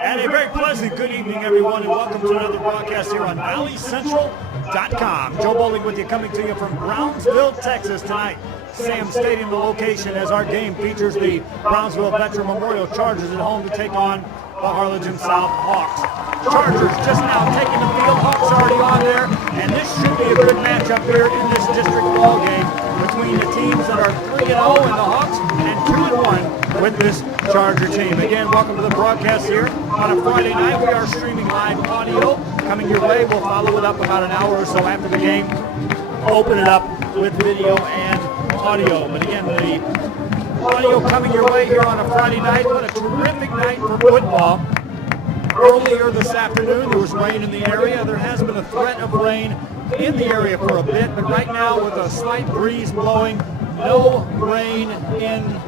And a very pleasant good evening, everyone, and welcome to another broadcast here on ValleyCentral.com. Joe Bowling with you, coming to you from Brownsville, Texas tonight. Sam Stadium, the location, as our game features the Brownsville Veteran Memorial Chargers at home to take on the Harlingen South Hawks. Chargers just now taking the field. Hawks already on there, and this should be a good matchup here in this district ball game between the teams that are 3-0 in the Hawks and 2-1 with this Charger team. Again, welcome to the broadcast here on a Friday night. We are streaming live audio coming your way. We'll follow it up about an hour or so after the game. Open it up with video and audio. But again, the audio coming your way here on a Friday night. What a terrific night for football. Earlier this afternoon, there was rain in the area. There has been a threat of rain in the area for a bit, but right now with a slight breeze blowing, no rain in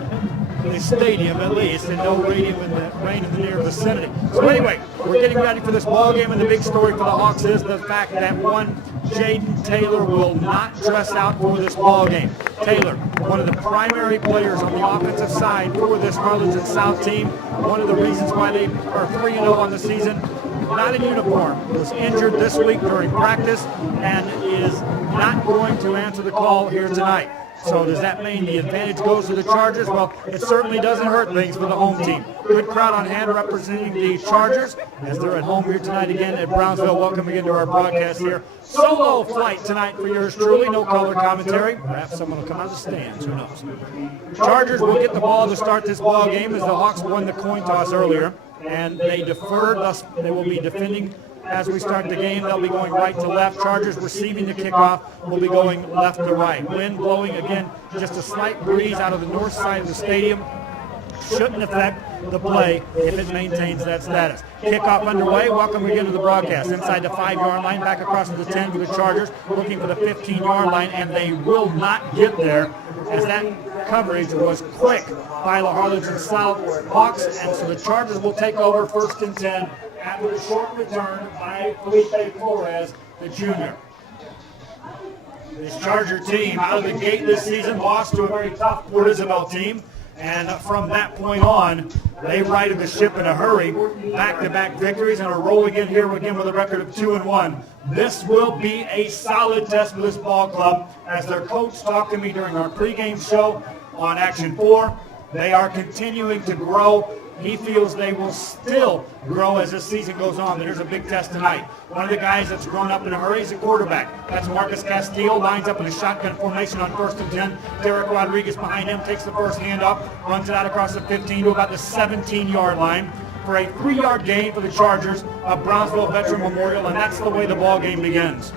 the stadium at least, and no rain in the near vicinity. So anyway, we're getting ready for this ball game, and the big story for the Hawks is the fact that one Jaden Taylor will not dress out for this ball game. Taylor, one of the primary players on the offensive side for this Harlingen South team, one of the reasons why they are 3-0 on the season, not in uniform, was injured this week during practice and is not going to answer the call here tonight. So does that mean the advantage goes to the Chargers? Well, it certainly doesn't hurt things for the home team. Good crowd on hand representing the Chargers as they're at home here tonight again at Brownsville. Welcome again to our broadcast here. Solo flight tonight for yours truly. No color commentary. Perhaps someone will come out of the stands. Who knows? Chargers will get the ball to start this ball game as the Hawks won the coin toss earlier, and they deferred. Thus, they will be defending. As we start the game, they'll be going right to left. Chargers receiving the kickoff will be going left to right. Wind blowing again, just a slight breeze out of the north side of the stadium. Shouldn't affect the play if it maintains that status. Kickoff underway. Welcome again to the broadcast. Inside the 5-yard line, back across to the 10 for the Chargers, looking for the 15-yard line, and they will not get there as that coverage was quick by the Harlingen South Hawks, and so the Chargers will take over 1st and 10 after a short return by Felipe Flores, the junior. This Charger team out of the gate this season lost to a very tough Port Isabel team, and from that point on, they righted the ship in a hurry. Back-to-back victories and a roll again here again with a record of 2-1. This will be a solid test for this ball club. As their coach talked to me during our pregame show on Action 4, they are continuing to grow. He feels they will still grow as this season goes on. There's a big test tonight. One of the guys that's grown up in a hurry is a quarterback. That's Marcus Castillo, lines up in a shotgun formation on 1st and 10. Derek Rodriguez behind him, takes the first handoff, runs it out across the 15 to about the 17-yard line for a 3-yard gain for the Chargers of Brownsville Veteran Memorial, and that's the way the ball game begins.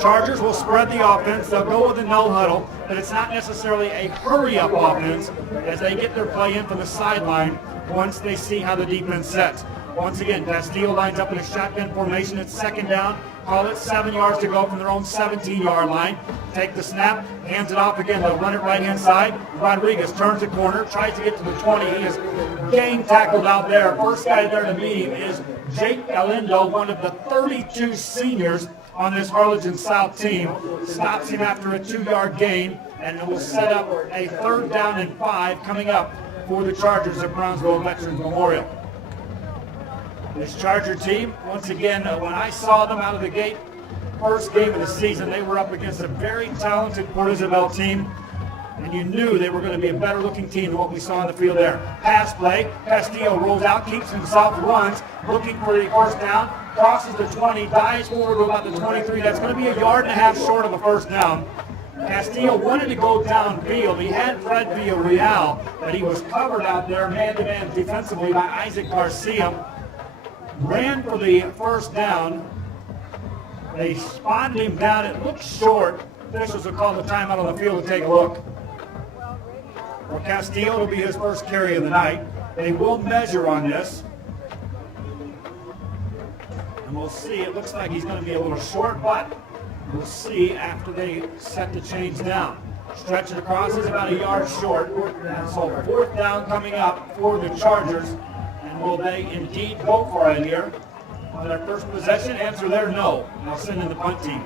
Chargers will spread the offense. They'll go with a no huddle, but it's not necessarily a hurry-up offense as they get their play in from the sideline once they see how the defense sets. Once again, Castillo lines up in a shotgun formation. It's 2nd down. Call it 7 yards to go from their own 17-yard line. Take the snap, hands it off again. They'll run it right-hand side. Rodriguez turns the corner, tries to get to the 20. He is gang tackled out there. First guy there to meet him is Jake Galindo, one of the 32 seniors on this Harlingen South team. Stops him after a 2-yard gain, and it will set up a 3rd down and 5 coming up for the Chargers of Brownsville Veterans Memorial. This Charger team, once again, when I saw them out of the gate, first game of the season, they were up against a very talented Port Isabel team, and you knew they were going to be a better-looking team than what we saw on the field there. Pass play, Castillo rolls out, keeps himself, runs, looking for the 1st down, crosses the 20, dives forward to about the 23. That's going to be a yard and a half short of a 1st down. Castillo wanted to go downfield. He had Fred Villarreal, but he was covered out there man-to-man defensively by Isaac Garcia. Ran for the 1st down. They spotted him down. It looked short. Officials will call the timeout on the field to take a look. For Castillo, it'll be his first carry of the night. They will measure on this. And we'll see. It looks like he's going to be a little short, but we'll see after they set the chains down. Stretch it across is about a yard short. So 4th down coming up for the Chargers. And will they indeed go for it here on their first possession? Answer there, no. They'll send in the punt team.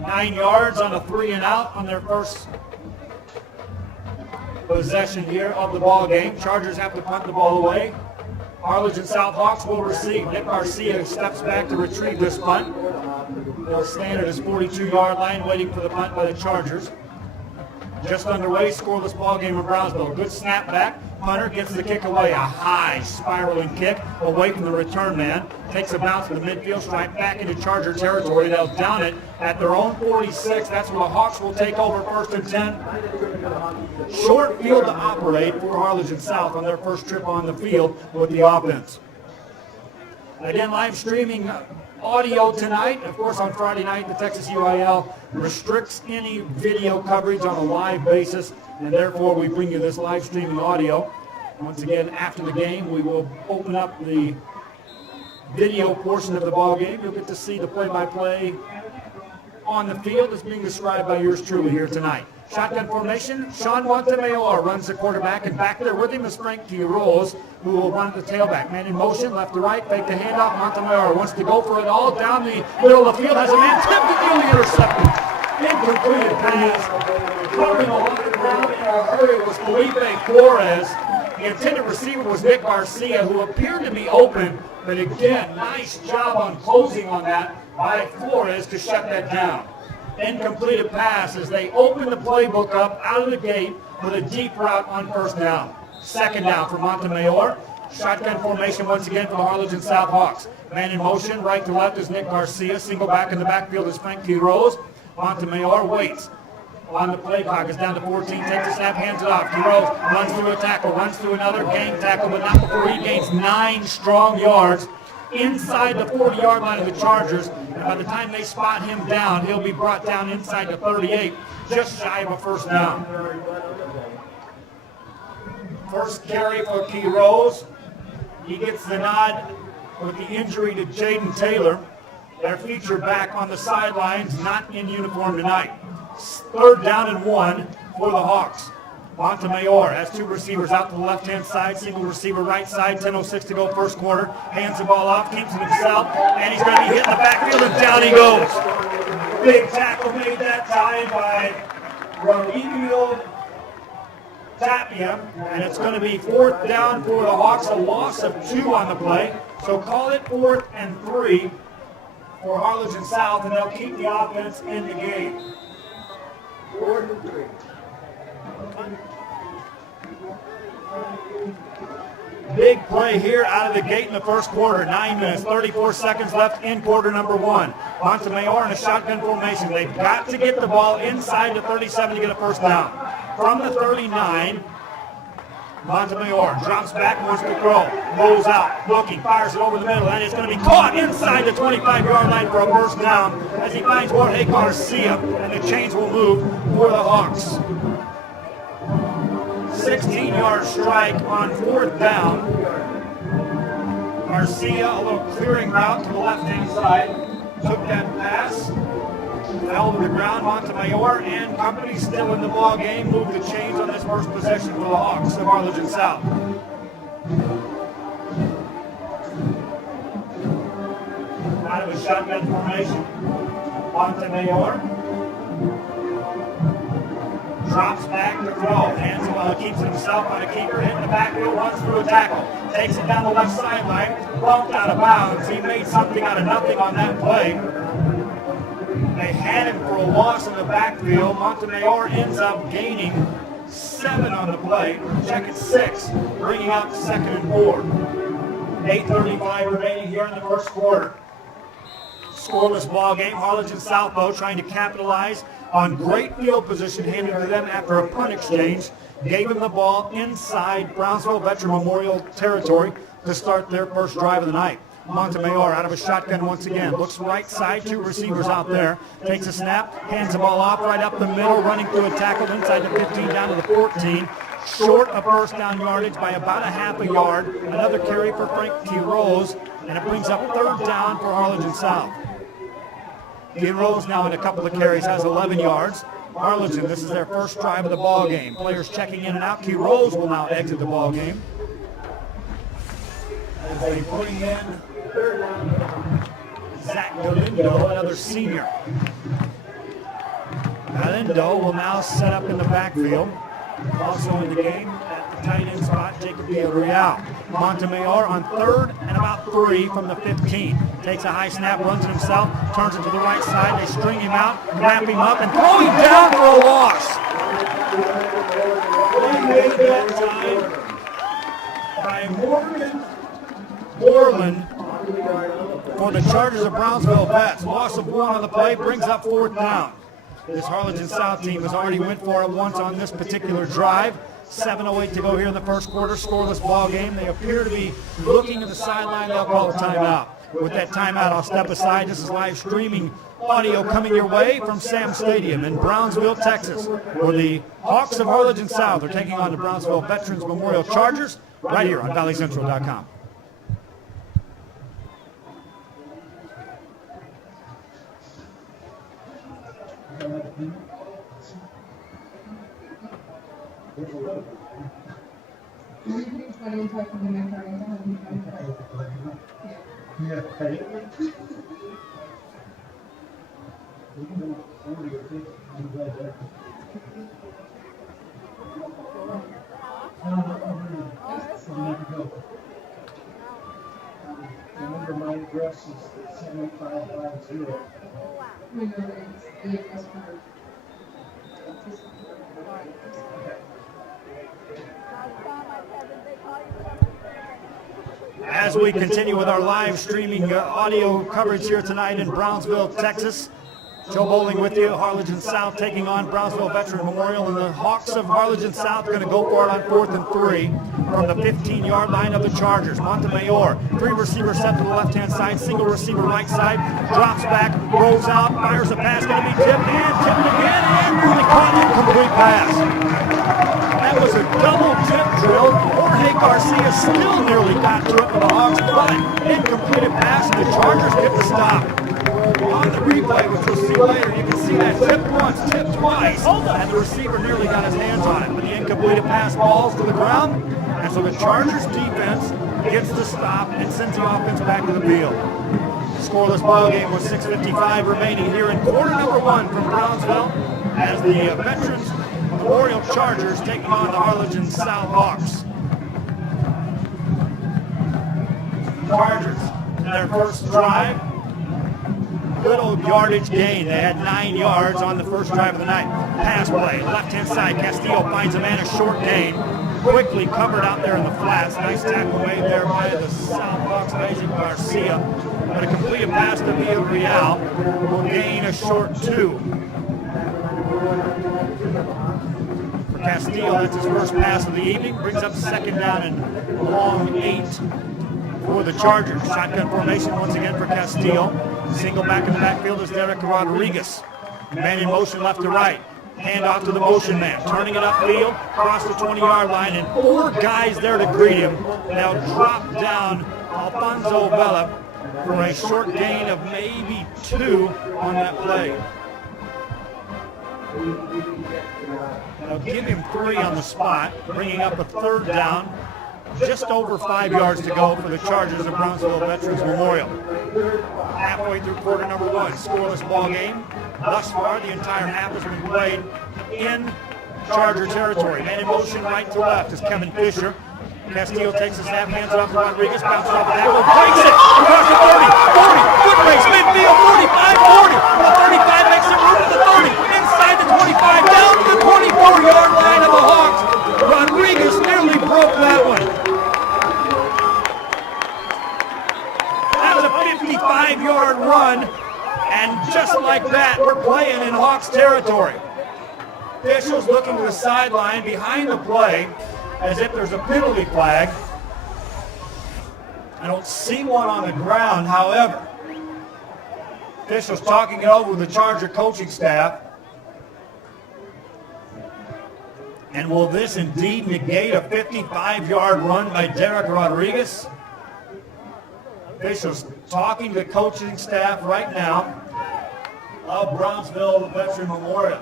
9 yards on a 3 and out on their first possession here of the ball game. Chargers have to punt the ball away. Harlingen South Hawks will receive. Nick Garcia steps back to retrieve this punt. They'll stand at his 42-yard line waiting for the punt by the Chargers. Just underway, scoreless ball game in Brownsville. Good snap back. Punter gets the kick away. A high spiraling kick away from the return man. Takes a bounce to the midfield stripe back into Charger territory. They'll down it at their own 46. That's where the Hawks will take over 1st and 10. Short field to operate for Harlingen South on their first trip on the field with the offense. Again, live streaming audio tonight. Of course, on Friday night, the Texas UIL restricts any video coverage on a live basis, and therefore we bring you this live streaming audio. Once again, after the game, we will open up the video portion of the ball game. You'll get to see the play-by-play on the field as being described by yours truly here tonight. Shotgun formation, Sean Montemayor runs the quarterback, and back there with him is Frank Quiroz, who will run at the tailback. Man in motion, left to right, fake the handoff. Montemayor wants to go for it all down the middle of the field, has a man tipped and nearly intercepted. Incompleted pass. Covering a lot of ground in a hurry was Felipe Flores. The intended receiver was Nick Garcia, who appeared to be open, but again, nice job on closing on that by Flores to shut that down. Incompleted pass as they open the playbook up out of the gate with a deep route on 1st down. 2nd down for Montemayor. Shotgun formation once again for the Harlingen South Hawks. Man in motion, right to left is Nick Garcia. Single back in the backfield is Frank Quiroz. Montemayor waits. On the play clock is down to 14, takes a snap, hands it off. Quiroz runs through a tackle, runs through another, gang tackle, but not before he gains 9 strong yards inside the 40-yard line of the Chargers. And by the time they spot him down, he'll be brought down inside the 38, just shy of a 1st down. First carry for Quiroz. He gets the nod with the injury to Jaden Taylor, their feature back on the sidelines, not in uniform tonight. 3rd down and 1 for the Hawks. Montemayor has 2 receivers out to the left-hand side, single receiver right side, 10:06 to go 1st quarter. Hands the ball off, keeps it himself, and he's going to be hitting the backfield, and down he goes. Big tackle made that time by Rodrigo Tapia, and it's going to be 4th down for the Hawks, a loss of 2 on the play. So call it 4th and 3 for Harlingen South, and they'll keep the offense in the game. 4th and 3. Big play here out of the gate in the 1st quarter. 9 minutes, 34 seconds left in quarter number 1. Montemayor in a shotgun formation. They've got to get the ball inside the 37 to get a 1st down. From the 39, Montemayor drops back, wants to throw, rolls out, looking, fires it over the middle, and it's going to be caught inside the 25-yard line for a 1st down as he finds Jorge Garcia, and the chains will move for the Hawks. 16-yard strike on 4th down. Garcia, a little clearing route to the left-hand side, took that pass, fell to the ground. Montemayor and company still in the ball game. Move the chains on this first possession for the Hawks of Harlingen South. Out of a shotgun formation. Montemayor drops back to throw. Hands it while he keeps it himself on a keeper. Hitting the backfield, runs through a tackle. Takes it down the left sideline. Bumped out of bounds. He made something out of nothing on that play. They had him for a loss in the backfield. Montemayor ends up gaining 7 on the play. Check it 6, bringing up 2nd and 4. 8:35 remaining here in the 1st quarter. Scoreless ball game. Harlingen South, though, trying to capitalize on great field position handed to them after a punt exchange. Gave him the ball inside Brownsville Veteran Memorial territory to start their first drive of the night. Montemayor out of a shotgun once again. Looks right side, 2 receivers out there. Takes a snap, hands the ball off right up the middle, running through a tackle inside the 15 down to the 14. Short of 1st down yardage by about a half a yard. Another carry for Frank Quiroz, and it brings up 3rd down for Harlingen South. Quiroz now in a couple of carries has 11 yards. Harlingen, this is their first drive of the ball game. Players checking in and out. Quiroz will now exit the ball game. As they bring in Zach Galindo, another senior. Galindo will now set up in the backfield. Also in the game at the tight end spot, Jacob Villarreal. Montemayor on 3rd and about 3 from the 15. Takes a high snap, runs it himself, turns it to the right side. They string him out, wrap him up, and throw him down for a loss. They made that time by Morgan Borland for the Chargers of Brownsville Vets. Loss of 1 on the play, brings up 4th down. This Harlingen South team has already went for it once on this particular drive. 7:08 to go here in the first quarter, scoreless ball game. They appear to be looking at the sideline. They'll call a timeout. With that timeout, I'll step aside. This is live streaming audio coming your way from Sam Stadium in Brownsville, Texas, where the Hawks of Harlingen South are taking on the Brownsville Veterans Memorial Chargers right here on ValleyCentral.com. Remember, my address is 7550. As we continue with our live streaming audio coverage here tonight in Brownsville, Texas, Joe Bowling with you. Harlingen South taking on Brownsville Veteran Memorial, and the Hawks of Harlingen South are going to go for it on 4th and 3 from the 15-yard line of the Chargers. Montemayor, 3 receivers set to the left-hand side, single receiver right side, drops back, rolls out, fires a pass, going to be tipped again, and nearly caught an incomplete pass. That was a double tip drill. Jorge Garcia still nearly got to it for the Hawks, but incompleted pass, and the Chargers get the stop. On the replay, which we'll see later, you can see that tip once, tip twice, and the receiver nearly got his hands on it. But the incompleted pass falls to the ground, and so the Chargers defense gets the stop and sends the offense back to the field. Scoreless ball game with 6:55 remaining here in quarter number 1 from Brownsville, as the Veterans Memorial Chargers taking on the Harlingen South Hawks. Chargers, their first drive, little yardage gain. They had 9 yards on the first drive of the night. Pass play, left-hand side. Castillo finds a man, a short gain. Quickly covered out there in the flats. Nice tackle made there by the South Hawks, Isaac Garcia. But a completed pass to Villarreal will gain a short 2. For Castillo, that's his first pass of the evening. Brings up 2nd down and long 8 for the Chargers. Shotgun formation once again for Castillo. Single back in the backfield is Derek Rodriguez. Man in motion left to right. Hand off to the motion man. Turning it upfield, across the 20-yard line, and 4 guys there to greet him. Now drop down Alfonso Vela for a short gain of maybe 2 on that play. They'll give him 3 on the spot, bringing up a 3rd down. Just over 5 yards to go for the Chargers of Brownsville Veterans Memorial. Halfway through quarter number 1, scoreless ball game. Thus far, the entire half has been played in Charger territory. Man in motion right to left is Kevin Fisher. Castillo takes his snap, hands it off to Rodriguez, bounces off the tackle, breaks it across the 30, foot race, midfield, 45, 40. The 35 makes it room to the 30, inside the 25, down to the 24-yard line of the Hawks. Rodriguez nearly broke that one. That was a 55-yard run, and just like that, we're playing in Hawks territory. Officials looking to the sideline behind the play as if there's a penalty flag. I don't see one on the ground, however. Officials talking it over with the Charger coaching staff. And will this indeed negate a 55-yard run by Derek Rodriguez? Officials talking to the coaching staff right now of Brownsville Veteran Memorial.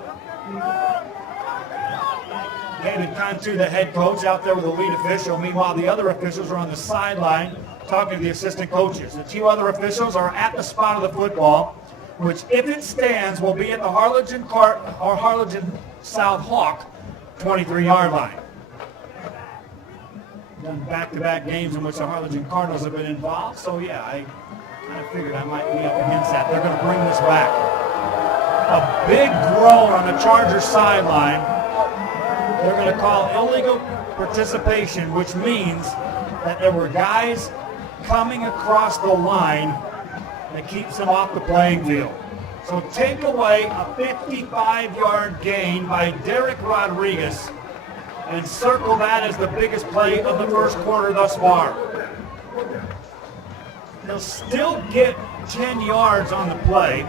David Cantu, the head coach, out there with the lead official. Meanwhile, the other officials are on the sideline talking to the assistant coaches. The 2 other officials are at the spot of the football, which, if it stands, will be at the Harlingen South Hawk 23-yard line. Done back-to-back games in which the Harlingen Cardinals have been involved, so yeah, I kind of figured I might be up against that. They're going to bring this back. A big groan on the Chargers sideline. They're going to call illegal participation, which means that there were guys coming across the line that keeps them off the playing field. So take away a 55-yard gain by Derek Rodriguez and circle that as the biggest play of the first quarter thus far. They'll still get 10 yards on the play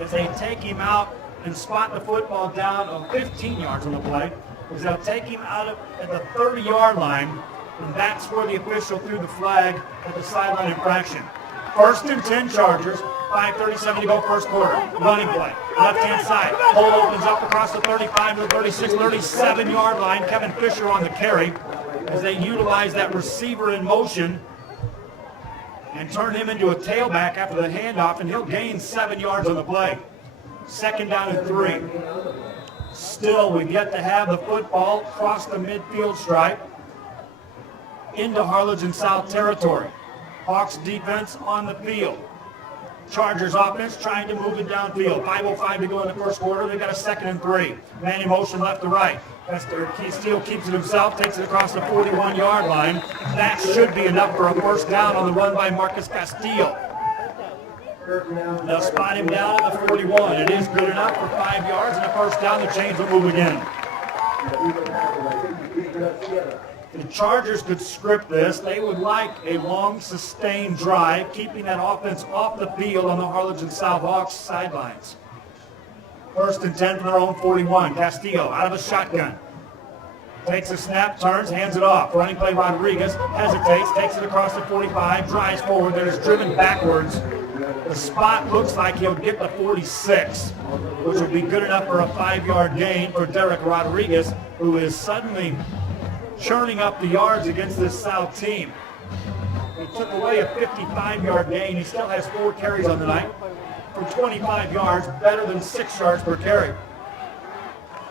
as they take him out and spot the football down of 15 yards on the play, because they'll take him out at the 30-yard line, and that's where the official threw the flag at the sideline infraction. 1st and 10 Chargers, 5:37 to go first quarter. Running play, left-hand side. Hole opens up across the 35 to the 36, 37-yard line. Kevin Fisher on the carry as they utilize that receiver in motion and turn him into a tailback after the handoff, and he'll gain 7 yards on the play. 2nd down and 3. Still, we've yet to have the football cross the midfield stripe into Harlingen South territory. Hawks defense on the field. Chargers offense trying to move it downfield. 5:05 to go in the first quarter. They've got a 2nd and 3. Man in motion left to right. Castillo keeps it himself, takes it across the 41-yard line. That should be enough for a first down on the run by Marcus Castillo. They'll spot him down at the 41. It is good enough for 5 yards and a first down. The chains will move again. The Chargers could script this. They would like a long, sustained drive, keeping that offense off the field on the Harlingen South Hawks sidelines. 1st and 10 from their own 41. Castillo out of a shotgun. Takes a snap, turns, hands it off. Running play, Rodriguez hesitates, takes it across the 45, drives forward, then is driven backwards. The spot looks like he'll get the 46, which will be good enough for a 5-yard gain for Derek Rodriguez, who is suddenly churning up the yards against this South team. He took away a 55-yard gain. He still has 4 carries on the night for 25 yards, better than 6 yards per carry.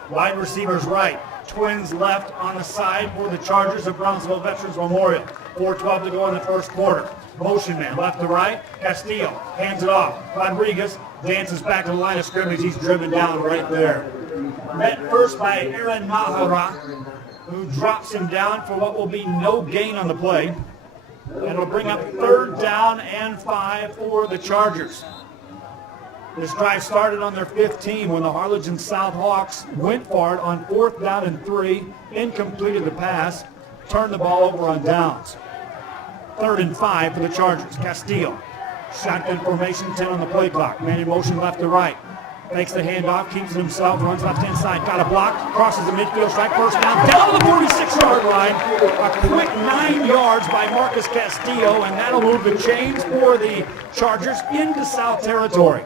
Wide receivers right. Twins left on the side for the Chargers of Brownsville Veterans Memorial. 4:12 to go in the first quarter. Motion man left to right. Castillo hands it off. Rodriguez dances back to the line of scrimmage. He's driven down right there. Met first by Aaron Mahara, who drops him down for what will be no gain on the play. And it'll bring up 3rd down and 5 for the Chargers. This drive started on their 15 when the Harlingen South Hawks went for it on 4th down and 3, incompleted the pass, turned the ball over on downs. 3rd and 5 for the Chargers. Castillo, shotgun formation, 10 on the play clock. Man in motion left to right. Makes the handoff, keeps it himself, runs left-hand side. Got a block, crosses the midfield strike, first down, down to the 46-yard line. A quick 9 yards by Marcus Castillo, and that'll move the chains for the Chargers into South territory.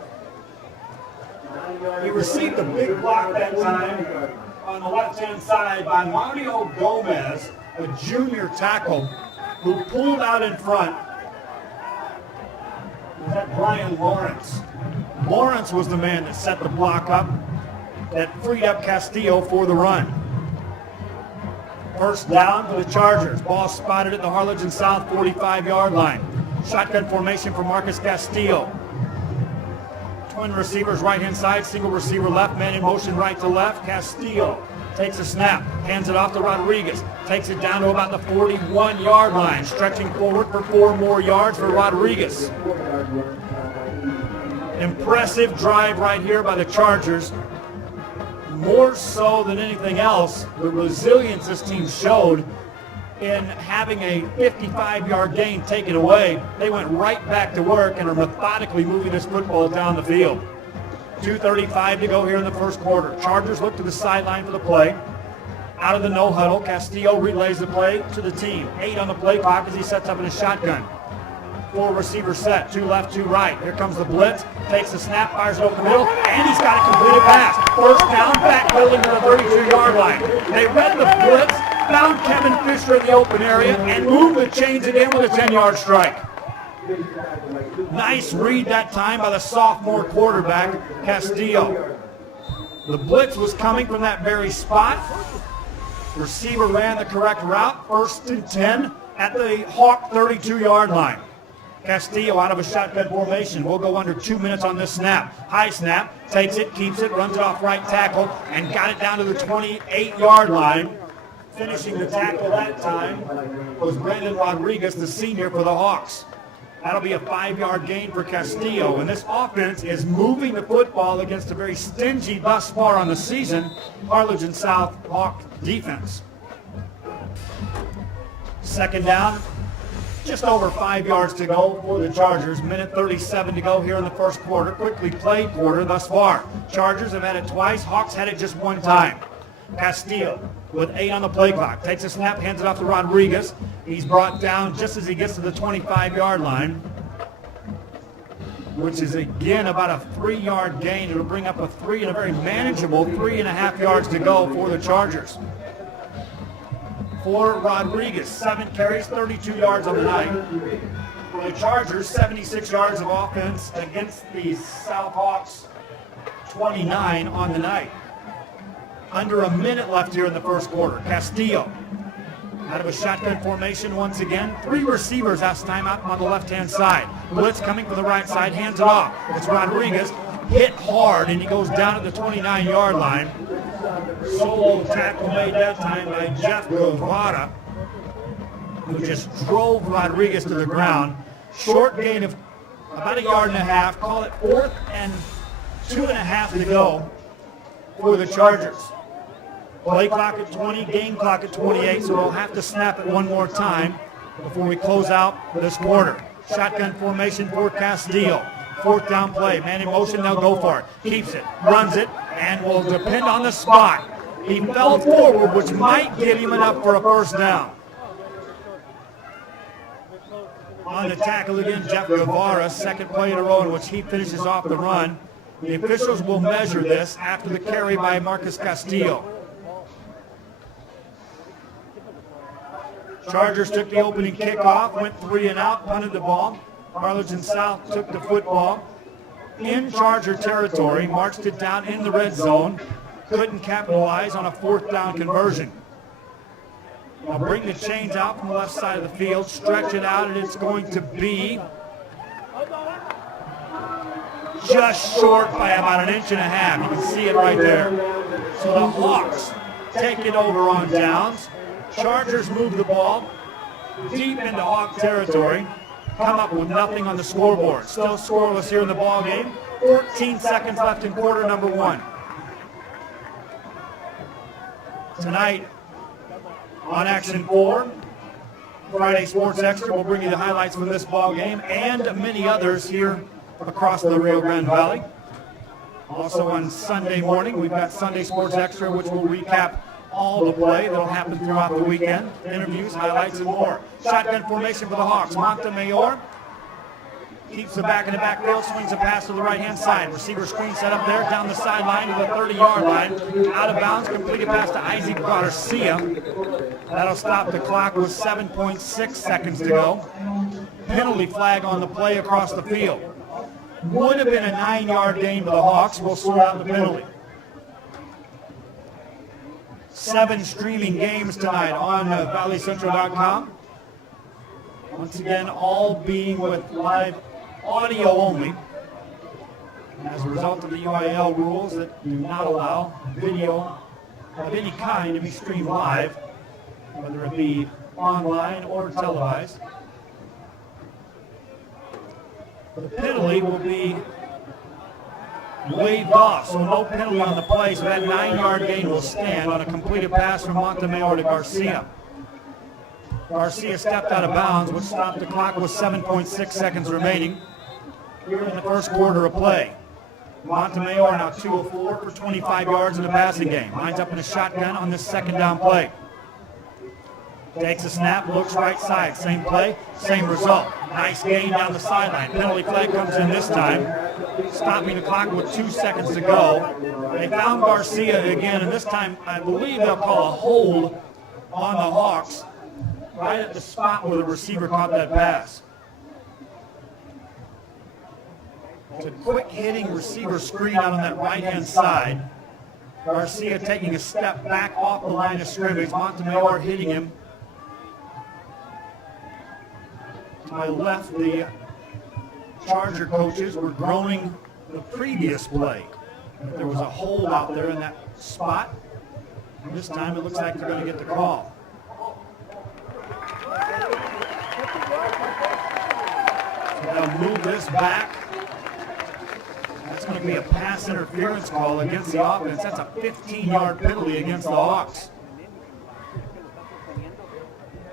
He received a big block that time on the left-hand side by Mario Gomez, a junior tackle, who pulled out in front. Was that Brian Lawrence? Lawrence was the man that set the block up that freed up Castillo for the run. First down for the Chargers. Ball spotted at the Harlingen South 45-yard line. Shotgun formation for Marcus Castillo. Twin receivers right-hand side, single receiver left, man in motion right to left. Castillo takes a snap, hands it off to Rodriguez, takes it down to about the 41-yard line, stretching forward for 4 more yards for Rodriguez. Impressive drive right here by the Chargers. More so than anything else, the resilience this team showed in having a 55-yard gain taken away. They went right back to work and are methodically moving this football down the field. 2:35 to go here in the first quarter. Chargers look to the sideline for the play. Out of the no huddle, Castillo relays the play to the team. 8 on the play clock as he sets up in a shotgun. 4 receiver set, 2 left, 2 right. Here comes the blitz, takes the snap, fires it over the middle, and he's got a completed pass. First down, backpedaling to the 32-yard line. They read the blitz, found Kevin Fisher in the open area, and moved the chains it in with a 10-yard strike. Nice read that time by the sophomore quarterback, Castillo. The blitz was coming from that very spot. Receiver ran the correct route, 1st and 10 at the Hawk 32-yard line. Castillo out of a shotgun formation. We'll go under 2 minutes on this snap. High snap, takes it, keeps it, runs it off right tackle, and got it down to the 28-yard line. Finishing the tackle that time was Brandon Rodriguez, the senior for the Hawks. That'll be a 5-yard gain for Castillo, and this offense is moving the football against a very stingy thus far on the season Harlingen South Hawk defense. 2nd down, just over 5 yards to go for the Chargers. Minute 37 to go here in the first quarter. Quickly played quarter thus far. Chargers have had it twice. Hawks had it just one time. Castillo with 8 on the play clock. Takes a snap, hands it off to Rodriguez. He's brought down just as he gets to the 25-yard line, which is again about a 3-yard gain. It'll bring up a 3 and a very manageable 3.5 yards to go for the Chargers. For Rodriguez, 7 carries, 32 yards on the night. For the Chargers, 76 yards of offense against the South Hawks, 29 on the night. Under a minute left here in the first quarter. Castillo out of a shotgun formation once again. 3 receivers last time out on the left-hand side. Blitz coming from the right side, hands it off. It's Rodriguez, hit hard, and he goes down to the 29-yard line. Solo tackle made that time by Jeff Guevara, who just drove Rodriguez to the ground. Short gain of about 1.5 yards. Call it 4th and 2.5 to go for the Chargers. Play clock at 20, game clock at 28, so we'll have to snap it one more time before we close out this quarter. Shotgun formation for Castillo. 4th down play. Man in motion, they'll go for it. Keeps it, runs it, and will depend on the spot. He fell forward, which might get him enough for a 1st down. On the tackle again, Jeff Guevara, 2nd play in a row in which he finishes off the run. The officials will measure this after the carry by Marcus Castillo. Chargers took the opening kickoff, went 3 and out, punted the ball. Harlingen South took the football in Charger territory, marched it down in the red zone, couldn't capitalize on a 4th down conversion. Now bring the chains out from the left side of the field, stretch it out, and it's going to be just short by about 1.5 inches. You can see it right there. So the Hawks take it over on downs. Chargers move the ball deep into Hawk territory, come up with nothing on the scoreboard. Still scoreless here in the ball game. 14 seconds left in quarter number 1. Tonight on Action 4, Friday Sports Extra will bring you the highlights from this ball game and many others here across the Rio Grande Valley. Also on Sunday morning, we've got Sunday Sports Extra, which will recap all the play that'll happen throughout the weekend. Interviews, highlights, and more. Shotgun formation for the Hawks. Montemayor keeps the back in the backfield, swings a pass to the right-hand side. Receiver screen set up there, down the sideline to the 30-yard line. Out of bounds, completed pass to Isaac Garcia. That'll stop the clock with 7.6 seconds to go. Penalty flag on the play across the field. Would have been a 9-yard gain for the Hawks. We'll sort out the penalty. 7 streaming games tonight on valleycentral.com. Once again, all being with live audio only, as a result of the UIL rules that do not allow video of any kind to be streamed live, whether it be online or televised. The penalty will be waved off, so no penalty on the play, so that 9-yard gain will stand on a completed pass from Montemayor to Garcia. Garcia stepped out of bounds, which stopped the clock with 7.6 seconds remaining here in the first quarter of play. Montemayor now 204 for 25 yards in the passing game. Lines up in a shotgun on this 2nd down play. Takes a snap, looks right side. Same play, same result. Nice gain down the sideline. Penalty flag comes in this time, stopping the clock with 2 seconds to go. They found Garcia again, and this time I believe they'll call a hold on the Hawks right at the spot where the receiver caught that pass. It's a quick hitting receiver screen out on that right-hand side. Garcia taking a step back off the line of scrimmage. Montemayor hitting him. To my left, the Charger coaches were groaning the previous play. There was a hold out there in that spot. This time it looks like they're going to get the call. So they'll move this back. That's going to be a pass interference call against the offense. That's a 15-yard penalty against the Hawks.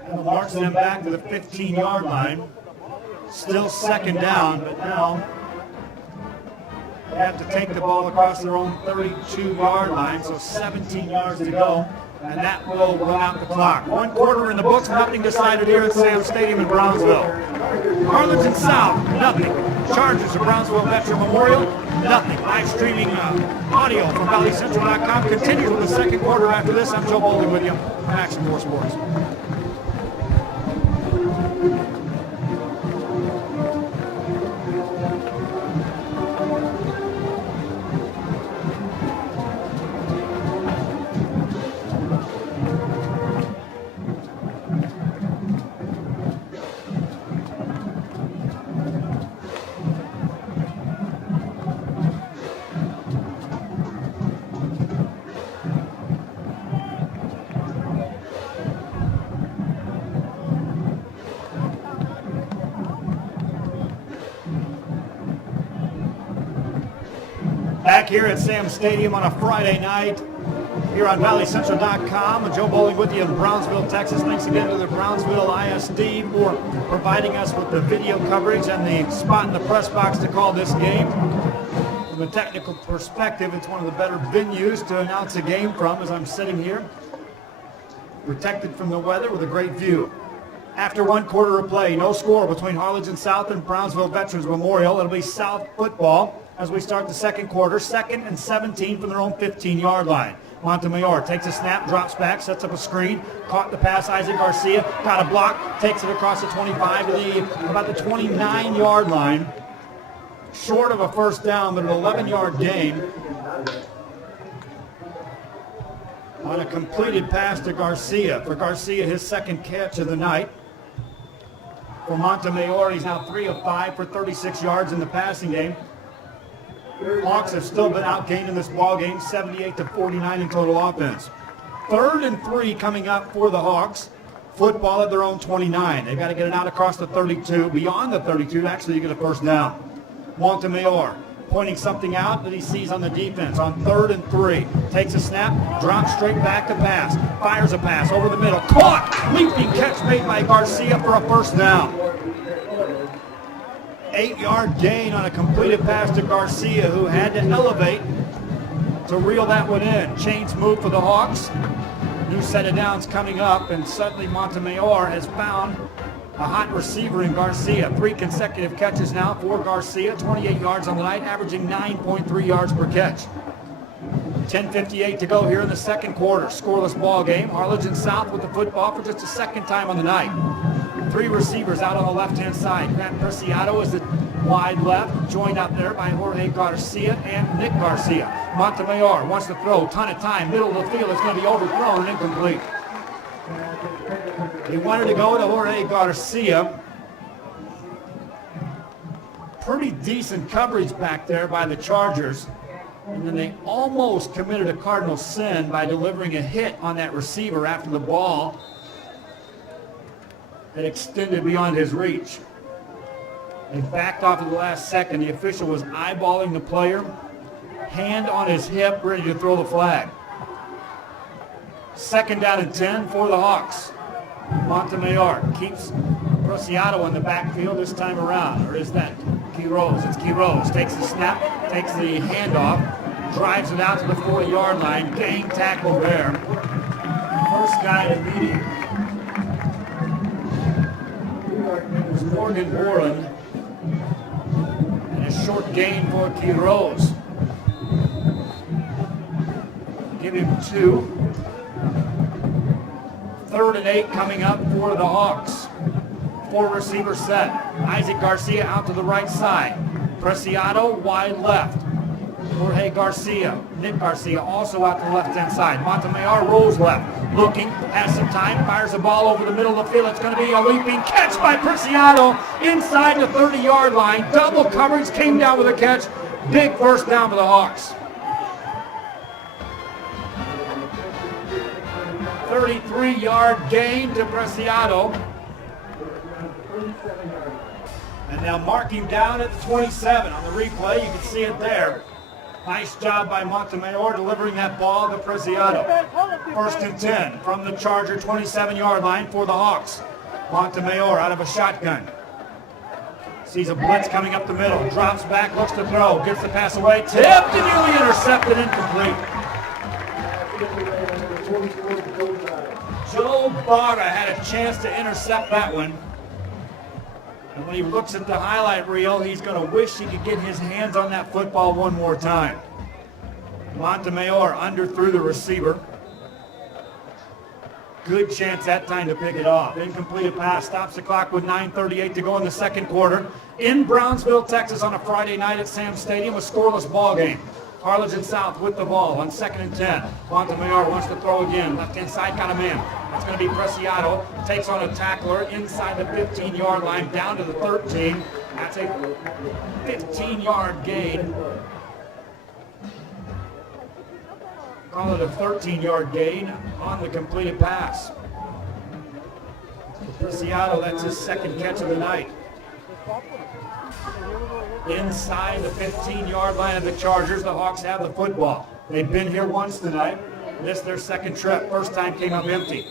That'll march them back to the 15-yard line. Still second down, but now they have to take the ball across their own 32-yard line, so 17 yards to go, and that will run out the clock. 1 quarter in the books, nothing decided here at Sam Stadium in Brownsville. Harlingen South, nothing. Chargers of Brownsville Veteran Memorial, nothing. Live streaming audio from ValleyCentral.com continues with the second quarter after this. I'm Joe Bowling with you from Action 4 Sports. Back here at Sam Stadium on a Friday night here on ValleyCentral.com. Joe Bowling with you in Brownsville, Texas. Thanks again to the Brownsville ISD for providing us with the video coverage and the spot in the press box to call this game. From a technical perspective, it's one of the better venues to announce a game from as I'm sitting here, protected from the weather with a great view. After 1 quarter of play, no score between Harlingen South and Brownsville Veterans Memorial. It'll be South football as we start the second quarter. 2nd and 17 from their own 15-yard line. Montemayor takes a snap, drops back, sets up a screen, caught the pass. Isaac Garcia got a block, takes it across the 25 to about the 29-yard line. Short of a first down, but an 11-yard gain on a completed pass to Garcia. For Garcia, his second catch of the night. For Montemayor, he's now 3 of 5 for 36 yards in the passing game. Hawks have still been outgained in this ball game, 78-49 in total offense. 3rd and 3 coming up for the Hawks. Football at their own 29. They've got to get it out across the 32. Beyond the 32, actually, you get a first down. Montemayor pointing something out that he sees on the defense on 3rd and 3. Takes a snap, drops straight back to pass. Fires a pass over the middle. Caught! Leaping catch made by Garcia for a first down. 8-yard gain on a completed pass to Garcia, who had to elevate to reel that one in. Chains move for the Hawks. New set of downs coming up, and suddenly Montemayor has found a hot receiver in Garcia. 3 consecutive catches now for Garcia. 28 yards on the night, averaging 9.3 yards per catch. 10:58 to go here in the second quarter. Scoreless ball game. Harlingen South with the football for just a second time on the night. 3 receivers out on the left-hand side. Grant Preciado is the wide left, joined up there by Jorge Garcia and Nick Garcia. Montemayor wants to throw, ton of time, middle of the field. It's going to be overthrown and incomplete. He wanted to go to Jorge Garcia. Pretty decent coverage back there by the Chargers. And then they almost committed a cardinal sin by delivering a hit on that receiver after the ball that extended beyond his reach. They backed off at the last second. The official was eyeballing the player, hand on his hip, ready to throw the flag. 2nd down and 10 for the Hawks. Montemayor keeps Preciado in the backfield this time around. Or is that Quiroz? It's Quiroz. Takes the snap, takes the handoff, drives it out to the 40-yard line. Gang tackle there. First guy to beat him was Morgan Borland. And a short gain for Quiroz. Give him 2. 3rd and 8 coming up for the Hawks. 4 receiver set. Isaac Garcia out to the right side. Preciado wide left. Jorge Garcia, Nick Garcia also out to the left-hand side. Montemayor rolls left, looking, has some time, fires the ball over the middle of the field. It's going to be a leaping catch by Preciado inside the 30-yard line. Double coverage, came down with a catch. Big first down for the Hawks. 33-yard gain to Preciado. And now marking down at the 27 on the replay. You can see it there. Nice job by Montemayor delivering that ball to Preciado. 1st and 10 from the Charger 27-yard line for the Hawks. Montemayor out of a shotgun. Sees a blitz coming up the middle. Drops back, looks to throw. Gets the pass away. Tipped and nearly intercepted, incomplete. Joe Barra had a chance to intercept that one. And when he looks at the highlight reel, he's going to wish he could get his hands on that football one more time. Montemayor underthrew the receiver. Good chance that time to pick it off. Incomplete pass, stops the clock with 9:38 to go in the second quarter. In Brownsville, Texas on a Friday night at Sam Stadium, a scoreless ball game. Harlingen South with the ball on 2nd and 10. Montemayor wants to throw again. Left-hand side got a man. That's going to be Preciado. Takes on a tackler inside the 15-yard line down to the 13. That's a 15-yard gain. Call it a 13-yard gain on the completed pass. Preciado, that's his second catch of the night. Inside the 15-yard line of the Chargers, the Hawks have the football. They've been here once tonight. This is their second trip. First time came up empty.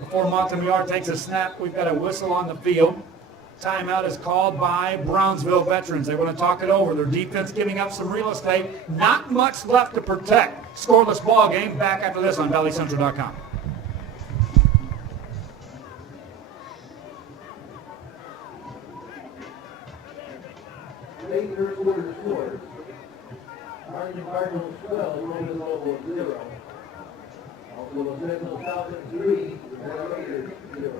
Before Montemayor takes a snap, we've got a whistle on the field. Timeout is called by Brownsville veterans. They want to talk it over. Their defense giving up some real estate. Not much left to protect. Scoreless ball game. Back after this on ValleyCentral.com. Late third quarter scores. Harlingen Cardinals 12, Roman Noble 0. Also Los Angeles Falcons 3, Red Raiders 0.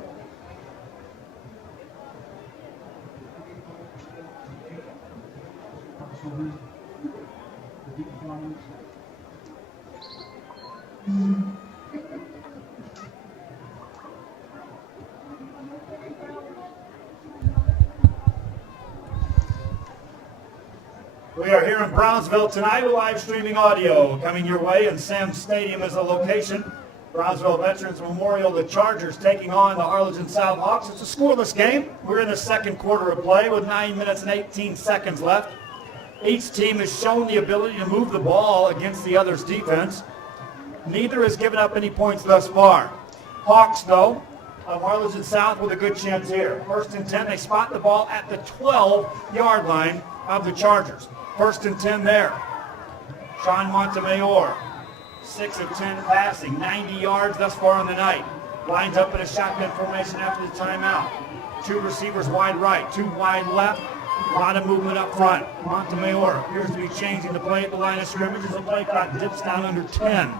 We are here in Brownsville tonight with live streaming audio coming your way, and Sam Stadium is the location. Brownsville Veterans Memorial, the Chargers taking on the Harlingen South Hawks. It's a scoreless game. We're in the second quarter of play with 9 minutes and 18 seconds left. Each team has shown the ability to move the ball against the other's defense. Neither has given up any points thus far. Hawks, though, of Harlingen South with a good chance here. 1st and 10, they spot the ball at the 12-yard line of the Chargers. 1st and 10 there. Sean Montemayor, 6 of 10 passing, 90 yards thus far on the night. Lines up in a shotgun formation after the timeout. 2 receivers wide right, 2 wide left. A lot of movement up front. Montemayor appears to be changing the play at the line of scrimmage as the play clock dips down under 10.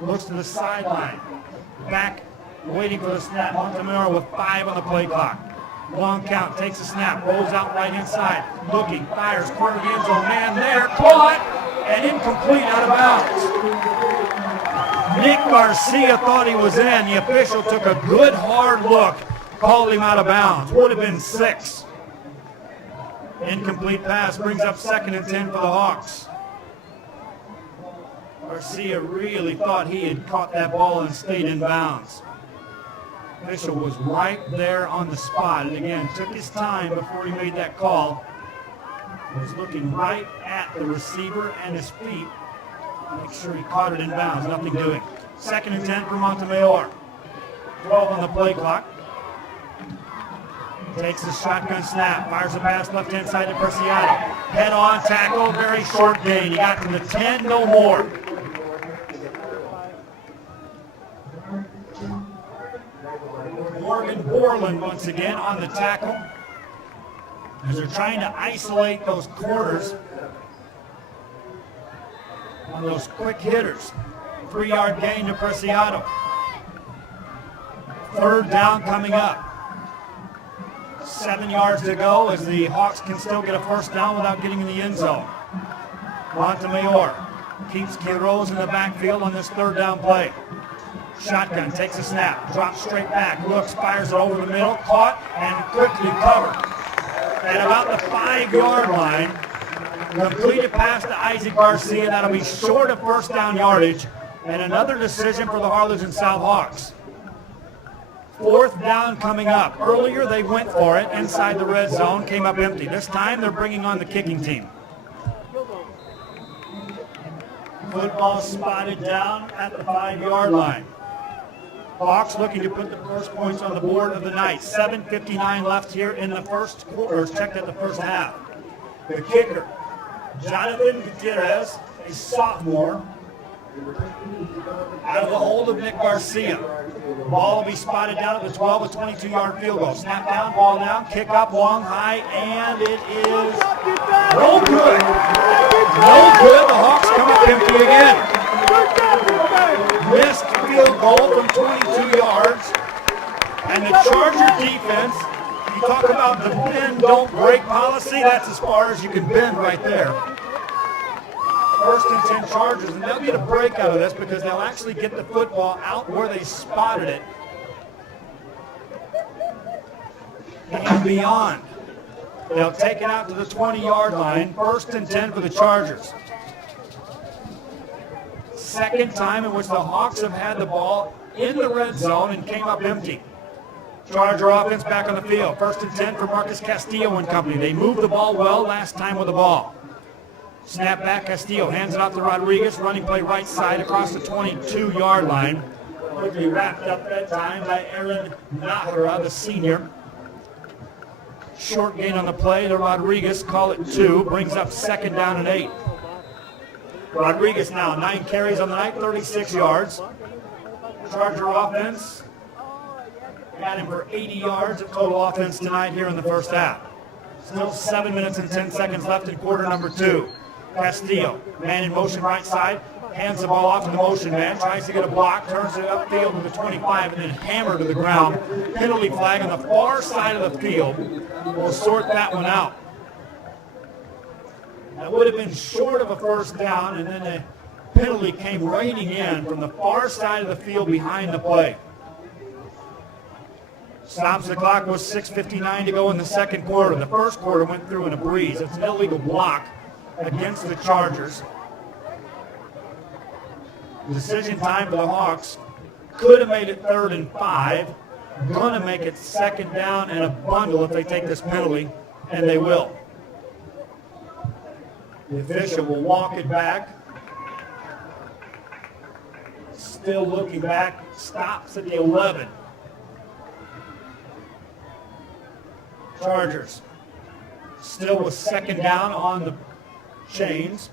Looks to the sideline. Back, waiting for the snap. Montemayor with 5 on the play clock. Long count, takes a snap, rolls out right inside. Looking, fires, corner of the end zone. Man there, caught, and incomplete out of bounds. Nick Garcia thought he was in. The official took a good hard look, called him out of bounds. Would have been 6. Incomplete pass brings up 2nd and 10 for the Hawks. Garcia really thought he had caught that ball and stayed in bounds. Official was right there on the spot, and again, took his time before he made that call. Was looking right at the receiver and his feet. Make sure he caught it in bounds, nothing doing. 2nd and 10 for Montemayor. 12 on the play clock. Takes the shotgun snap, fires a pass left-hand side to Preciado. Head-on tackle, very short gain. He got to the 10, no more. Morgan Borland once again on the tackle. As they're trying to isolate those corners on those quick hitters. 3-yard gain to Preciado. 3rd down coming up. 7 yards to go as the Hawks can still get a 1st down without getting in the end zone. Montemayor keeps Quiroz in the backfield on this third down play. Shotgun, takes a snap, drops straight back, looks, fires it over the middle, caught, and quickly covered. At about the 5-yard line, completed pass to Isaac Garcia. That'll be short of first down yardage, and another decision for the Harlingen South Hawks. Fourth down coming up. Earlier they went for it inside the red zone, came up empty. This time they're bringing on the kicking team. Football spotted down at the 5-yard line. Hawks looking to put the first points on the board of the night. 7:59 left here in the first quarter. Checked at the first half. The kicker, Jonathan Gutierrez, a sophomore, out of the hold of Nick Garcia. Ball will be spotted down at the 12, a 22-yard field goal. Snap down, ball down, kick up, long, high, and it is no good. No good. The Hawks come up empty again. Missed field goal from 22 yards. And the Charger defense, you talk about the bend, don't break policy, that's as far as you can bend right there. First and 10 Chargers, and they'll get a break out of this because they'll actually get the football out where they spotted it and beyond. They'll take it out to the 20-yard line. First and 10 for the Chargers. Second time in which the Hawks have had the ball in the red zone and came up empty. Charger offense back on the field. First and 10 for Marcus Castillo and company. They moved the ball well last time with the ball. Snap back, Castillo hands it off to Rodriguez. Running play right side across the 22-yard line. Quickly wrapped up that time by Aaron Nahara, the senior. Short gain on the play to Rodriguez. Call it 2. Brings up second down and 8. Rodriguez now 9 carries on the night, 36 yards. Charger offense got him for 80 yards of total offense tonight here in the first half. Still 7 minutes and 10 seconds left in quarter number 2. Castillo, man in motion right side, hands the ball off to the motion man, tries to get a block, turns it upfield to the 25, and then hammered to the ground. Penalty flag on the far side of the field. We'll sort that one out. That would have been short of a first down, and then the penalty came raining in from the far side of the field behind the play. Stops the clock with 6:59 to go in the second quarter. The first quarter went through in a breeze. It's an illegal block against the Chargers. Decision time for the Hawks. Could have made it 3rd and 5. Going to make it second down and a bundle if they take this penalty, and they will. The official will walk it back. Still looking back. Stops at the 11. Chargers still with second down on the chains.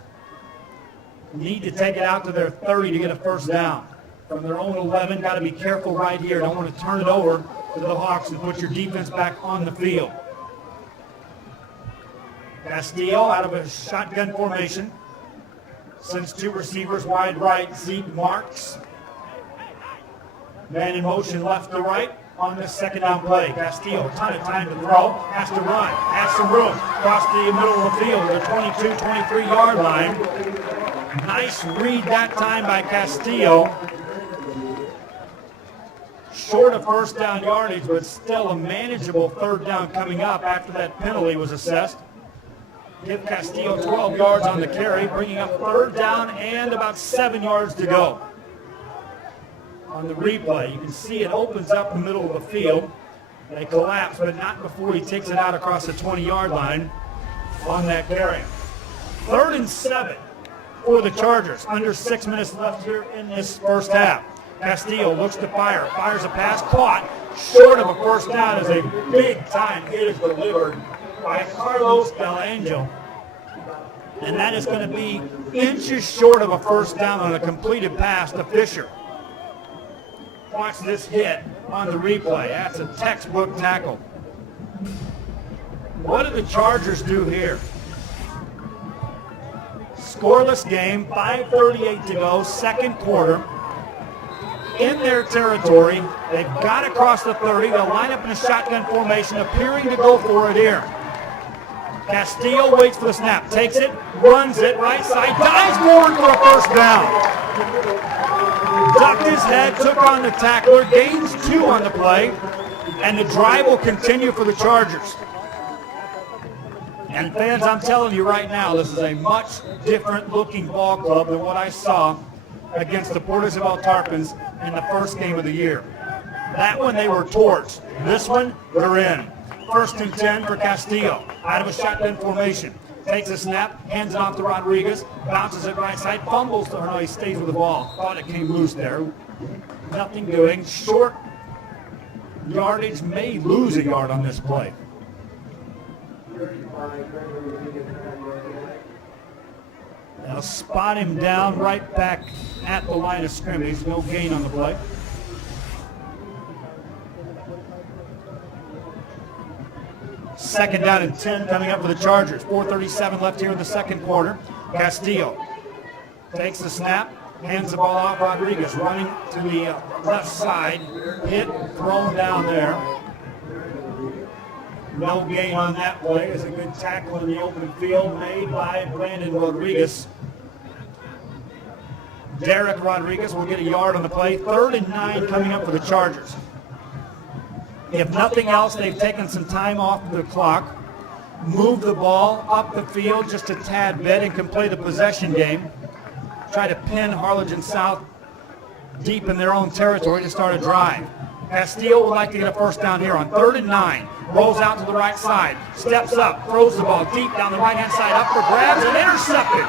Need to take it out to their 30 to get a first down. From their own 11, got to be careful right here. Don't want to turn it over to the Hawks and put your defense back on the field. Castillo out of a shotgun formation. Sends 2 receivers wide right. Zeke Marks. Man in motion left to right on this second down play. Castillo, a ton of time to throw. Has to run. Has some room. Across the middle of the field to the 22, 23-yard line. Nice read that time by Castillo. Short of first down yardage, but still a manageable third down coming up after that penalty was assessed. Give Castillo 12 yards on the carry, bringing up third down and about 7 yards to go. On the replay, you can see it opens up the middle of the field. They collapse, but not before he takes it out across the 20-yard line on that carry. 3rd and 7 for the Chargers. Under 6 minutes left here in this first half. Castillo looks to fire, fires a pass, caught, short of a first down as a big-time hit is delivered by Carlos Del Angel. And that is going to be inches short of a first down on a completed pass to Fisher. Watch this hit on the replay. That's a textbook tackle. What do the Chargers do here? Scoreless game, 5:38 to go, second quarter. In their territory, they've got across the 30. They'll line up in a shotgun formation, appearing to go for it here. Castillo waits for the snap, takes it, runs it, right side, dives forward for a first down. Ducked his head, took on the tackler, gains 2 on the play, and the drive will continue for the Chargers. And fans, I'm telling you right now, this is a much different looking ball club than what I saw against the Port Isabel Tarpons in the first game of the year. That one they were torched. This one, they're in. 1st and 10 for Castillo. Out of a shotgun formation. Takes a snap, hands it off to Rodriguez, bounces it right side, fumbles, or no, he stays with the ball. Thought it came loose there. Nothing doing. Short yardage, may lose a yard on this play. They'll spot him down right back at the line of scrimmage. No gain on the play. Second down and 10 coming up for the Chargers. 4:37 left here in the second quarter. Castillo takes the snap, hands the ball off. Rodriguez running to the left side. Hit, thrown down there. No gain on that play. It's a good tackle in the open field made by Brandon Rodriguez. Derek Rodriguez will get a yard on the play. 3rd and 9 coming up for the Chargers. If nothing else, they've taken some time off the clock, moved the ball up the field just a tad bit, and can play the possession game. Try to pin Harlingen South deep in their own territory to start a drive. Castillo would like to get a first down here on 3rd and 9. Rolls out to the right side, steps up, throws the ball deep down the right-hand side, up for grabs, and intercepted.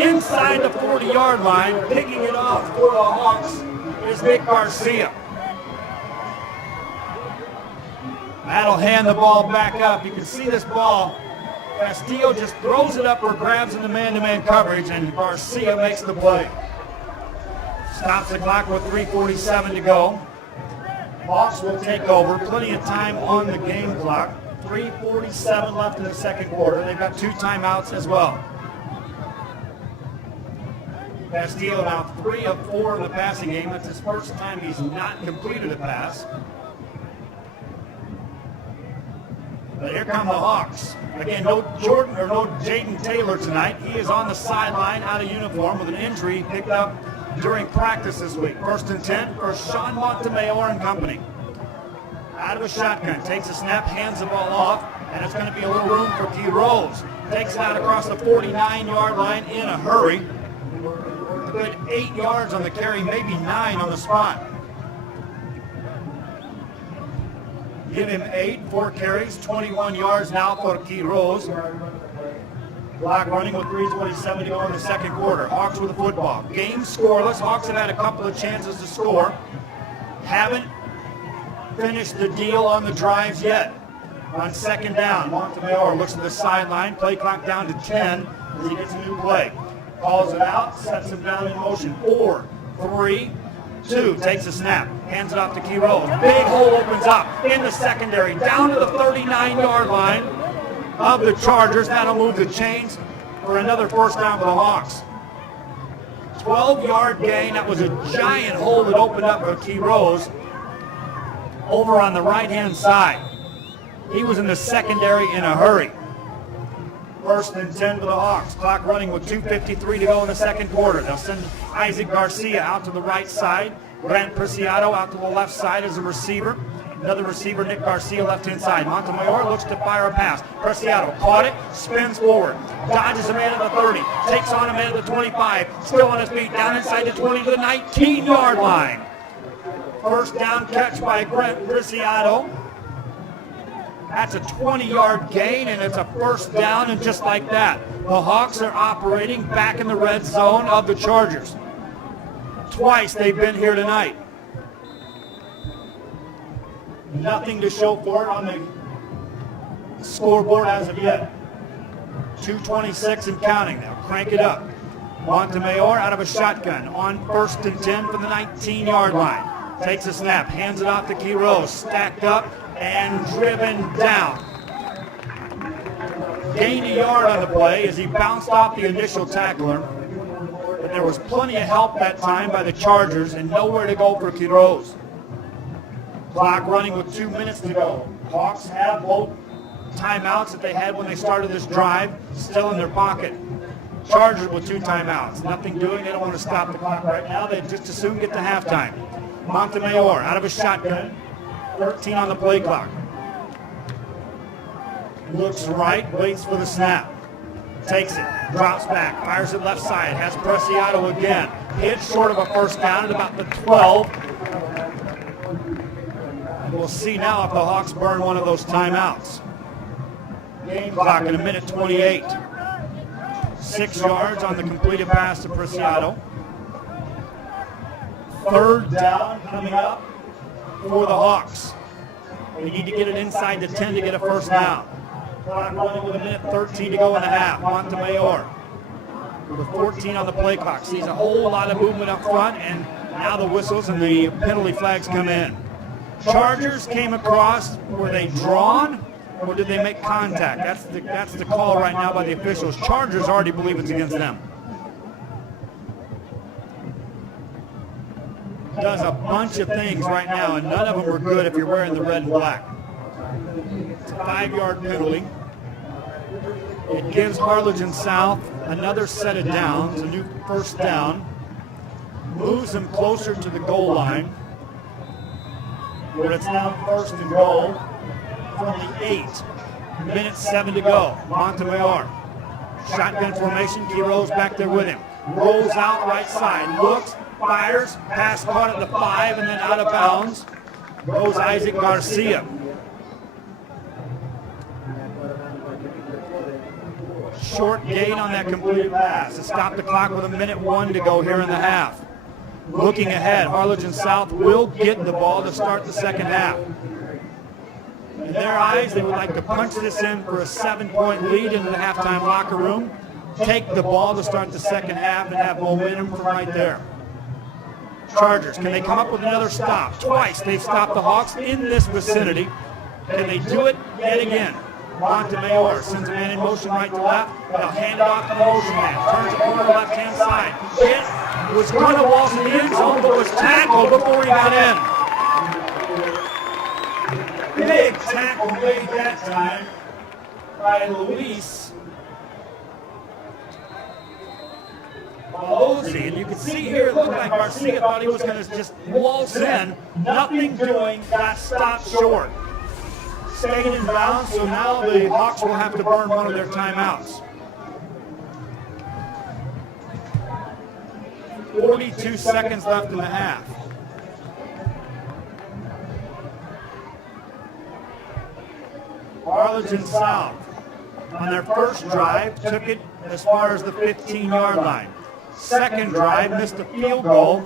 Inside the 40-yard line, picking it off for the Hawks is Nick Garcia. That'll hand the ball back up. You can see this ball. Castillo just throws it up for grabs in the man-to-man coverage, and Garcia makes the play. Stops the clock with 3:47 to go. Hawks will take over. Plenty of time on the game clock. 3:47 left in the second quarter. They've got 2 timeouts as well. Castillo now 3 of 4 in the passing game. That's his first time he's not completed a pass. But here come the Hawks. Again, no Jordan or no Jaden Taylor tonight. He is on the sideline out of uniform with an injury picked up during practice this week. 1st and 10 for Sean Montemayor and company. Out of a shotgun, takes a snap, hands the ball off, and it's going to be a little room for Key Rose. Takes it out across the 49-yard line in a hurry. A good 8 yards on the carry, maybe 9 on the spot. Give him 8, 4 carries, 21 yards now for Key Rose. Clock running with 3:27 to go in the second quarter. Hawks with the football. Game scoreless. Hawks have had a couple of chances to score. Haven't finished the deal on the drives yet. On 2nd down, Montemayor looks at the sideline. Play clock down to 10 as he gets a new play. Calls it out, sets him down in motion. 4, 3, 2, takes a snap, hands it off to Key Rose. Big hole opens up in the secondary, down to the 39-yard line of the Chargers. That'll move the chains for another first down for the Hawks. 12-yard gain. That was a giant hole that opened up for Key Rose over on the right-hand side. He was in the secondary in a hurry. 1st and 10 for the Hawks. Clock running with 2:53 to go in the second quarter. They'll send Isaac Garcia out to the right side. Grant Preciado out to the left side as a receiver. Another receiver, Nick Garcia, left inside. Montemayor looks to fire a pass. Preciado caught it, spins forward, dodges a man at the 30, takes on a man at the 25, still on his feet, down inside the 20 to the 19-yard line. First down catch by Grant Preciado. That's a 20-yard gain, and it's a first down, and just like that, the Hawks are operating back in the red zone of the Chargers. Twice they've been here tonight. Nothing to show for it on the scoreboard as of yet. 2:26 and counting. They'll crank it up. Montemayor out of a shotgun on 1st and 10 from the 19-yard line. Takes a snap, hands it off to Key Rose, stacked up and driven down. Gained a yard on the play as he bounced off the initial tackler. But there was plenty of help that time by the Chargers and nowhere to go for Key Rose. Clock running with 2 minutes to go. Hawks have both timeouts that they had when they started this drive still in their pocket. Chargers with 2 timeouts. Nothing doing. They don't want to stop the clock right now. They'd just as soon get to halftime. Montemayor out of a shotgun. 13 on the play clock. Looks right, waits for the snap. Takes it, drops back, fires it left side, has Preciado again. Hit short of a first down at about the 12. We'll see now if the Hawks burn one of those timeouts. Game clock in 1:28. 6 yards on the completed pass to Preciado. 3rd down coming up for the Hawks. They need to get it inside the 10 to get a first down. Clock running with 1:13 to go in the half. Montemayor with 14 on the play clock. Sees a whole lot of movement up front, and now the whistles and the penalty flags come in. Chargers came across. Were they drawn, or did they make contact? That's the call right now by the officials. Chargers already believe it's against them. Does a bunch of things right now, and none of them are good if you're wearing the red and black. It's a 5-yard penalty. It gives Harlingen South another set of downs, a new first down. Moves them closer to the goal line, where it's now 1st and goal from the 8. 1:07 to go. Montemayor. Shotgun formation. Quiroz back there with him. Rolls out right side. Looks, fires. Pass caught at the 5 and then out of bounds goes Isaac Garcia. Short gain on that completed pass to stop the clock with 1:01 to go here in the half. Looking ahead, Harlingen South will get the ball to start the second half. In their eyes, they would like to punch this in for a 7-point lead into the halftime locker room, take the ball to start the second half, and have momentum from right there. Chargers, can they come up with another stop? Twice they've stopped the Hawks in this vicinity. Can they do it yet again? Montemayor sends a man in motion right to left. They'll hand it off to the motion man. Turns the corner left-hand side. It was going to waltz in the end zone, but was tackled before he got in. Big tackle made that time by Luis Balozzi. And you can see here, it looked like Garcia thought he was going to just waltz in. Nothing doing, got stopped short. Staying in bounds, so now the Hawks will have to burn one of their timeouts. 42 seconds left in the half. Harlingen South, on their first drive, took it as far as the 15-yard line. Second drive, missed a field goal,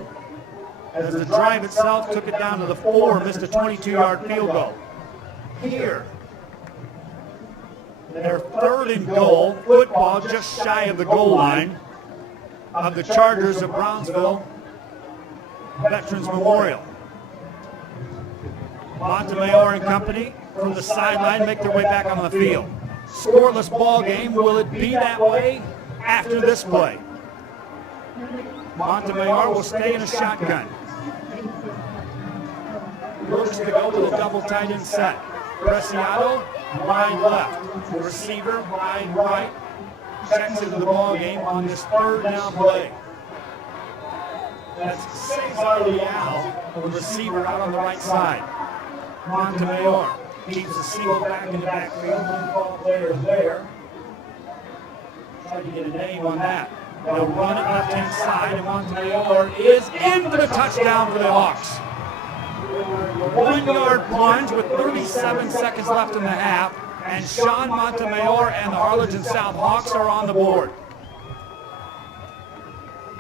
as the drive itself took it down to the 4, missed a 22-yard field goal. Here, their 3rd and goal, football just shy of the goal line of the Chargers of Brownsville Veterans Memorial. Montemayor and company from the sideline make their way back on the field. Scoreless ball game. Will it be that way after this play? Montemayor will stay in a shotgun. Looks to go with a double tight end set. Preciado, wide left. Receiver, wide right. Checks into the ball game on this 3rd down play. That's Cesar Leal, the receiver out on the right side. Montemayor keeps a single back in the backfield. One player there. Try to get a name on that. They'll run it left-hand side, and Montemayor is in for the touchdown for the Hawks. 1-yard plunge with 37 seconds left in the half, and Sean Montemayor and the Harlingen South Hawks are on the board.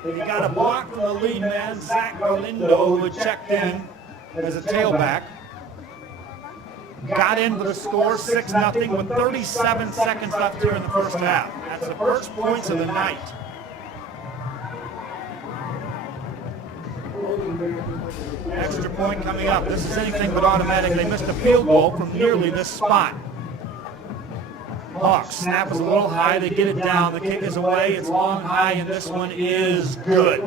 They got a block from the lead man, Zach Galindo, who had checked in as a tailback. Got in for the score, 6-0, with 37 seconds left here in the first half. That's the first points of the night. Extra point coming up. This is anything but automatic. They missed a field goal from nearly this spot. Hawks, snap is a little high. They get it down. The kick is away. It's long, high, and this one is good.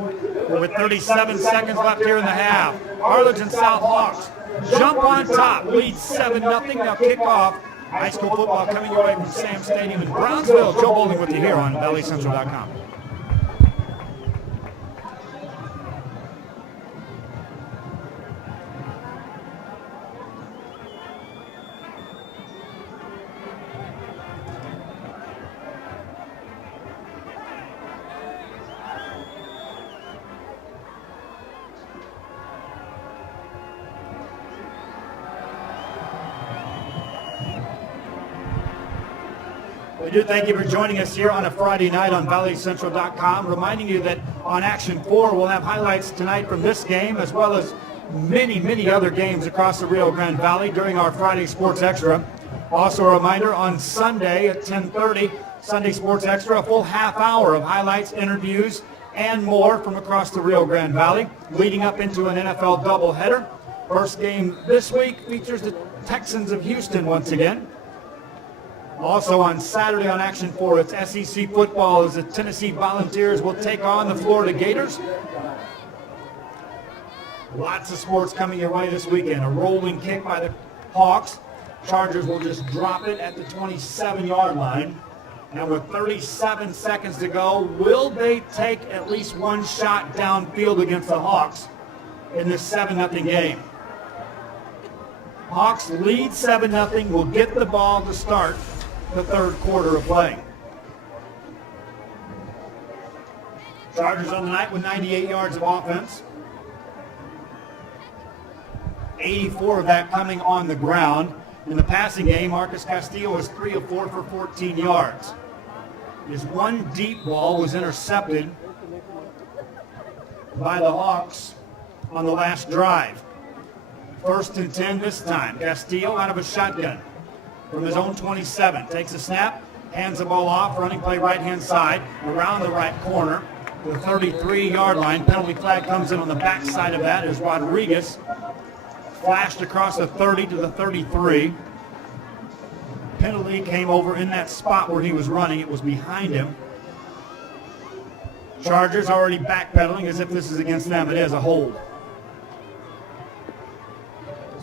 With 37 seconds left here in the half, Harlingen South Hawks jump on top. Lead 7-0. Now kick off High school football coming your way from Sam Stadium in Brownsville. Joe Bowling with you here on ValleyCentral.com. We do thank you for joining us here on a Friday night on ValleyCentral.com, reminding you that on Action 4 we'll have highlights tonight from this game as well as many, many other games across the Rio Grande Valley during our Friday Sports Extra. Also a reminder, on Sunday at 10:30, Sunday Sports Extra, a full half hour of highlights, interviews, and more from across the Rio Grande Valley, leading up into an NFL doubleheader. First game this week features the Texans of Houston once again. Also on Saturday on Action 4, it's SEC football as the Tennessee Volunteers will take on the Florida Gators. Lots of sports coming your way this weekend. A rolling kick by the Hawks. Chargers will just drop it at the 27-yard line. And with 37 seconds to go, will they take at least one shot downfield against the Hawks in this 7-0 game? Hawks lead 7-0, will get the ball to start the third quarter of play. Chargers on the night with 98 yards of offense. 84 of that coming on the ground. In the passing game, Marcus Castillo was 3 of 4 for 14 yards. His one deep ball was intercepted by the Hawks on the last drive. 1st and 10 this time. Castillo out of a shotgun from his own 27. Takes a snap, hands the ball off, running play right-hand side, around the right corner to the 33-yard line. Penalty flag comes in on the backside of that as Rodriguez flashed across the 30 to the 33. Penalty came over in that spot where he was running. It was behind him. Chargers already backpedaling as if this is against them. It is a hold.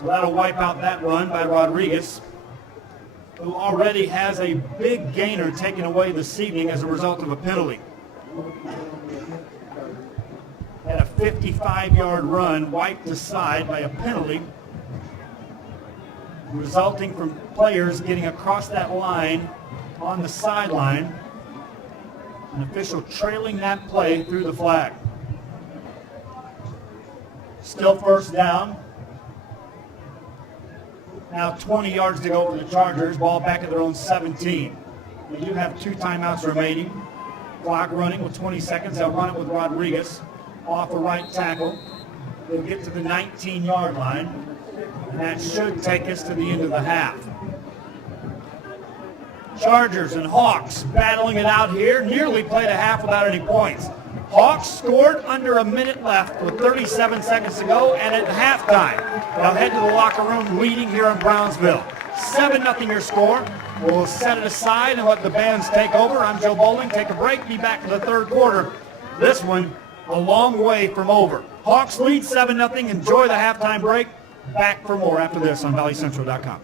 So that'll wipe out that run by Rodriguez, who already has a big gainer taken away this evening as a result of a penalty. Had a 55-yard run wiped aside by a penalty, resulting from players getting across that line on the sideline. An official trailing that play through the flag. Still first down. Now 20 yards to go for the Chargers. Ball back at their own 17. They do have 2 timeouts remaining. Clock running with 20 seconds. They'll run it with Rodriguez off the right tackle. They'll get to the 19-yard line. And that should take us to the end of the half. Chargers and Hawks battling it out here. Nearly played a half without any points. Hawks scored under a minute left with 37 seconds to go, and at halftime, they'll head to the locker room leading here in Brownsville. 7-0 your score. We'll set it aside and let the bands take over. I'm Joe Bowling. Take a break. Be back for the third quarter. This one a long way from over. Hawks lead 7-0. Enjoy the halftime break. Back for more after this on ValleyCentral.com.